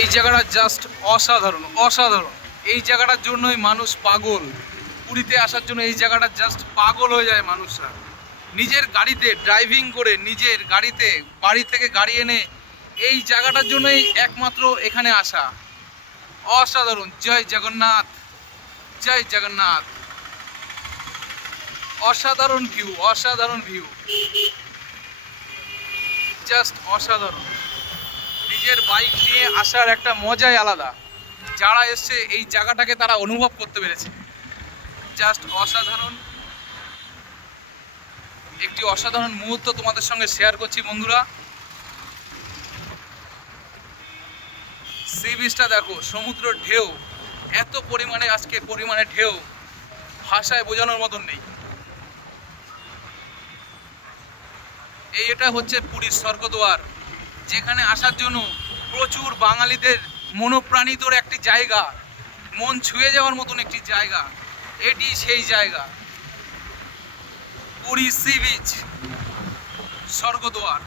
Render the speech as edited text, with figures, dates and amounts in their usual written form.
এই জায়গাটা জাস্ট অসাধারণ অসাধারণ। এই জায়গাটার জন্যই মানুষ পাগল, পুরীতে আসার জন্য এই জায়গাটা জাস্ট পাগল হয়ে যায় মানুষরা। নিজের গাড়িতে ড্রাইভিং করে, নিজের গাড়িতে বাড়ি থেকে গাড়ি এনে এই জায়গাটার জন্যই একমাত্র এখানে আসা। অসাধারণ। জয় জগন্নাথ, জয় জগন্নাথ। অসাধারণ ভিউ, অসাধারণ ভিউ, জাস্ট অসাধারণ। নিজের বাইক নিয়ে আসার একটা মজাই আলাদা। যারা এসছে এই জায়গাটাকে তারা অনুভব করতে পেরেছে। জাস্ট অসাধারণ একটি অসাধারণ মুহূর্ত তোমাদের সঙ্গে শেয়ার করছি বন্ধুরা। সি বিচটা দেখো, সমুদ্রের ঢেউ, এত পরিমাণে আজকে পরিমাণে ঢেউ, ভাষায় বোঝানোর মতন নেই। এটা হচ্ছে পুরীর স্বর্গদ্বার, যেখানে আসার জন্য প্রচুর বাঙালিদের মনোপ্রাণিতর একটি জায়গা, মন ছুঁয়ে যাওয়ার মতন একটি জায়গা। এটি সেই জায়গা, পুরী সি বিচ, স্বর্গদ্বার।